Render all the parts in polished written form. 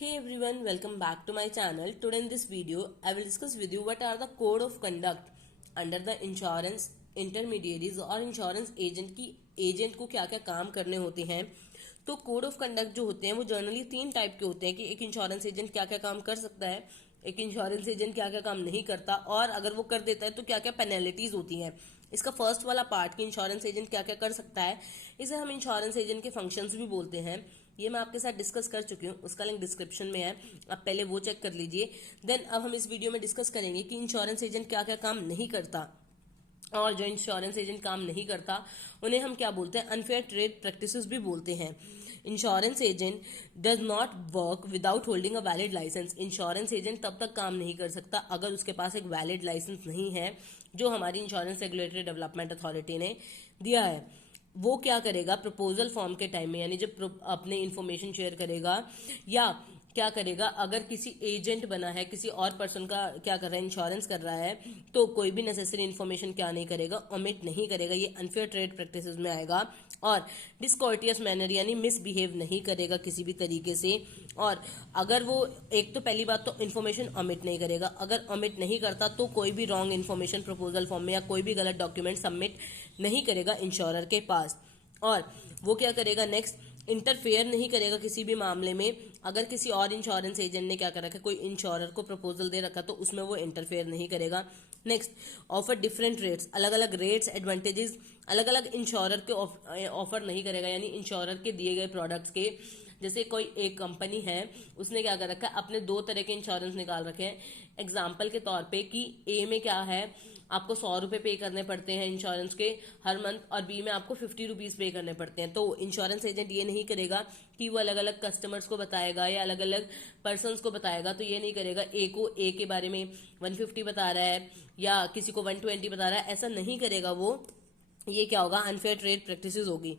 Hey everyone, welcome back to my channel. Today in this video, I will discuss with you what are the code of conduct under the insurance intermediaries और insurance agent को क्या क्या काम करने होते हैं। तो code of conduct जो होते हैं वो जनरली तीन टाइप के होते हैं कि एक इंश्योरेंस एजेंट क्या क्या काम कर सकता है, एक इंश्योरेंस एजेंट क्या क्या काम नहीं करता, और अगर वो कर देता है तो क्या क्या पेनल्टीज होती हैं। इसका फर्स्ट वाला पार्ट कि इंश्योरेंस एजेंट क्या क्या कर सकता है, इसे हम इंश्योरेंस एजेंट के फंक्शंस भी बोलते हैं। ये मैं आपके साथ डिस्कस कर चुकी हूँ, उसका लिंक डिस्क्रिप्शन में है, आप पहले वो चेक कर लीजिए। देन अब हम इस वीडियो में डिस्कस करेंगे कि इंश्योरेंस एजेंट क्या क्या काम नहीं करता, और जो इंश्योरेंस एजेंट काम नहीं करता उन्हें हम क्या बोलते हैं, अनफेयर ट्रेड प्रैक्टिसेस भी बोलते हैं। Insurance agent does not work without holding a valid licence. Insurance agent तब तक काम नहीं कर सकता अगर उसके पास एक वैलिड लाइसेंस नहीं है जो हमारी इंश्योरेंस रेगुलेटरी डेवलपमेंट अथॉरिटी ने दिया है। वो क्या करेगा, प्रपोजल फॉर्म के टाइम में, यानी जब अपने इंफॉर्मेशन शेयर करेगा, या क्या करेगा अगर किसी एजेंट बना है, किसी और पर्सन का क्या कर रहा है, इंश्योरेंस कर रहा है, तो कोई भी नेसेसरी इन्फॉर्मेशन क्या नहीं करेगा, ओमिट नहीं करेगा। ये अनफेयर ट्रेड प्रैक्टिसेस में आएगा। और डिसकॉर्टियस मैनर यानी मिसबिहेव नहीं करेगा किसी भी तरीके से। और अगर वो एक तो पहली बात तो इन्फॉर्मेशन ओमिट नहीं करेगा, अगर ओमिट नहीं करता तो कोई भी रॉन्ग इन्फॉर्मेशन प्रपोजल फॉर्म में या कोई भी गलत डॉक्यूमेंट सबमिट नहीं करेगा इंश्योरर के पास। और वो क्या करेगा, नेक्स्ट इंटरफेयर नहीं करेगा किसी भी मामले में। अगर किसी और इंश्योरेंस एजेंट ने क्या कर रखा है, कोई इंश्योरर को प्रपोजल दे रखा, तो उसमें वो इंटरफेयर नहीं करेगा। नेक्स्ट, ऑफर डिफरेंट रेट्स, अलग अलग रेट्स एडवांटेजेस अलग अलग इंश्योरर के ऑफर नहीं करेगा, यानी इंश्योरर के दिए गए प्रोडक्ट्स के। जैसे कोई एक कंपनी है, उसने क्या कर रखा है, अपने दो तरह के इंश्योरेंस निकाल रखे हैं एग्जाम्पल के तौर पे, कि ए में क्या है, आपको 100 रुपये पे करने पड़ते हैं इंश्योरेंस के हर मंथ, और बी में आपको 50 रुपीज पे करने पड़ते हैं। तो इंश्योरेंस एजेंट ये नहीं करेगा कि वो अलग अलग कस्टमर्स को बताएगा या अलग अलग पर्सनस को बताएगा। तो ये नहीं करेगा, ए को ए के बारे में 150 बता रहा है या किसी को 120 बता रहा है, ऐसा नहीं करेगा वो। ये क्या होगा, अनफेयर ट्रेड प्रैक्टिसेस होगी।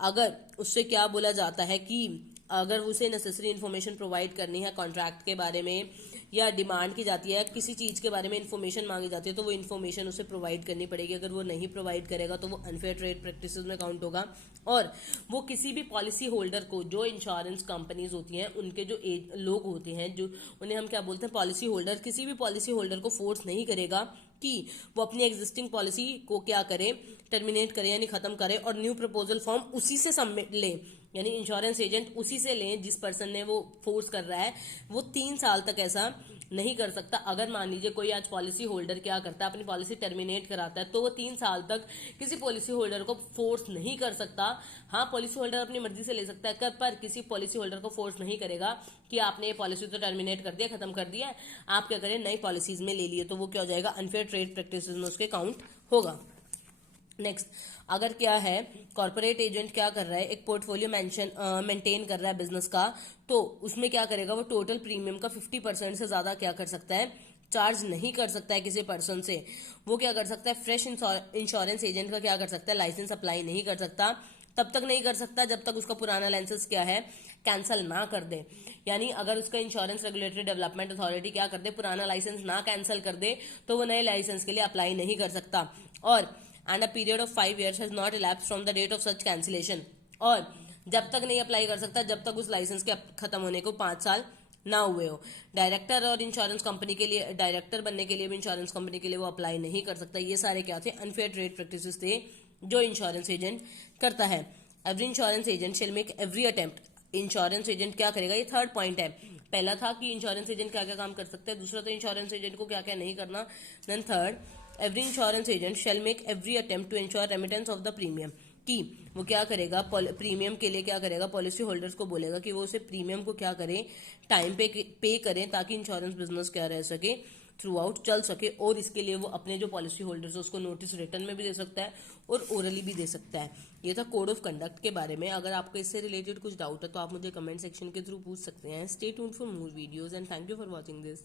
अगर उससे क्या बोला जाता है कि अगर उसे नेसेसरी इन्फॉर्मेशन प्रोवाइड करनी है कॉन्ट्रैक्ट के बारे में, या डिमांड की जाती है किसी चीज़ के बारे में इन्फॉर्मेशन मांगी जाती है, तो वो इन्फॉर्मेशन उसे प्रोवाइड करनी पड़ेगी। अगर वो नहीं प्रोवाइड करेगा तो वो अनफेयर ट्रेड प्रैक्टिसेस में काउंट होगा। और वो किसी भी पॉलिसी होल्डर को, जो इंश्योरेंस कंपनीज होती हैं उनके जो लोग होते हैं, जो उन्हें हम क्या बोलते हैं, पॉलिसी होल्डर, किसी भी पॉलिसी होल्डर को फोर्स नहीं करेगा कि वो अपनी एग्जिस्टिंग पॉलिसी को क्या करे, टर्मिनेट करे यानी खत्म करे, और न्यू प्रपोजल फॉर्म उसी से सबमिट ले, यानी इंश्योरेंस एजेंट उसी से लें जिस पर्सन ने वो फोर्स कर रहा है। वो 3 साल तक ऐसा नहीं कर सकता। अगर मान लीजिए कोई आज पॉलिसी होल्डर क्या करता है, अपनी पॉलिसी टर्मिनेट कराता है, तो वो 3 साल तक किसी पॉलिसी होल्डर को फोर्स नहीं कर सकता। हाँ, पॉलिसी होल्डर अपनी मर्जी से ले सकता है, पर किसी पॉलिसी होल्डर को फोर्स नहीं करेगा कि आपने ये पॉलिसी तो टर्मिनेट कर दिया, खत्म कर दिया, आप क्या करें, नई पॉलिसीज में ले लिए। तो वो क्या हो जाएगा, अनफेयर ट्रेड प्रैक्टिसेस में उसके काउंट होगा। नेक्स्ट, अगर क्या है, कॉर्पोरेट एजेंट क्या कर रहा है, एक पोर्टफोलियो मेंटेन कर रहा है बिजनेस का, तो उसमें क्या करेगा, वो टोटल प्रीमियम का 50% से ज्यादा क्या कर सकता है, चार्ज नहीं कर सकता है किसी पर्सन से। वो क्या कर सकता है, फ्रेश इंश्योरेंस एजेंट का क्या कर सकता है, लाइसेंस अप्लाई नहीं कर सकता। तब तक नहीं कर सकता जब तक उसका पुराना लाइसेंस क्या है, कैंसिल ना कर दे। यानी अगर उसका इंश्योरेंस रेगुलेटरी डेवलपमेंट अथॉरिटी क्या कर दे, पुराना लाइसेंस ना कैंसिल कर दे, तो वो नए लाइसेंस के लिए अप्लाई नहीं कर सकता। और and a period of 5 years has not elapsed from the date of such cancellation। और जब तक नहीं अप्लाई कर सकता जब तक उस लाइसेंस के खत्म होने को 5 साल ना हुए हो। डायरेक्टर और इंश्योरेंस कंपनी के लिए, डायरेक्टर बनने के लिए भी इंश्योरेंस कंपनी के लिए वो अप्लाई नहीं कर सकता। ये सारे क्या थे, अनफेयर ट्रेड प्रैक्टिसेस थे जो इंश्योरेंस एजेंट करता है। Every insurance agent shall make every attempt. Insurance agent क्या करेगा, ये थर्ड पॉइंट है। पहला था कि इंश्योरेंस एजेंट क्या क्या काम कर सकता है, दूसरा तो इंश्योरेंस एजेंट को क्या क्या नहीं करना। Then third, every insurance agent shall make every attempt to ensure remittance of the premium. कि वो क्या करेगा, प्रीमियम के लिए क्या करेगा, पॉलिसी होल्डर्स को बोलेगा कि वो उसे प्रीमियम को क्या करें, टाइम पे करें, ताकि इंश्योरेंस बिजनेस क्या रह सके, थ्रू आउट चल सके। और इसके लिए वो अपने जो पॉलिसी होल्डर्स है उसको नोटिस रिटर्न में भी दे सकता है और ओरली भी दे सकता है। ये था कोड ऑफ कंडक्ट के बारे में। अगर आपको इससे रिलेटेड कुछ डाउट है तो आप मुझे कमेंट सेक्शन के थ्रू पूछ सकते हैं। Stay tuned for more videos and thank you for watching this.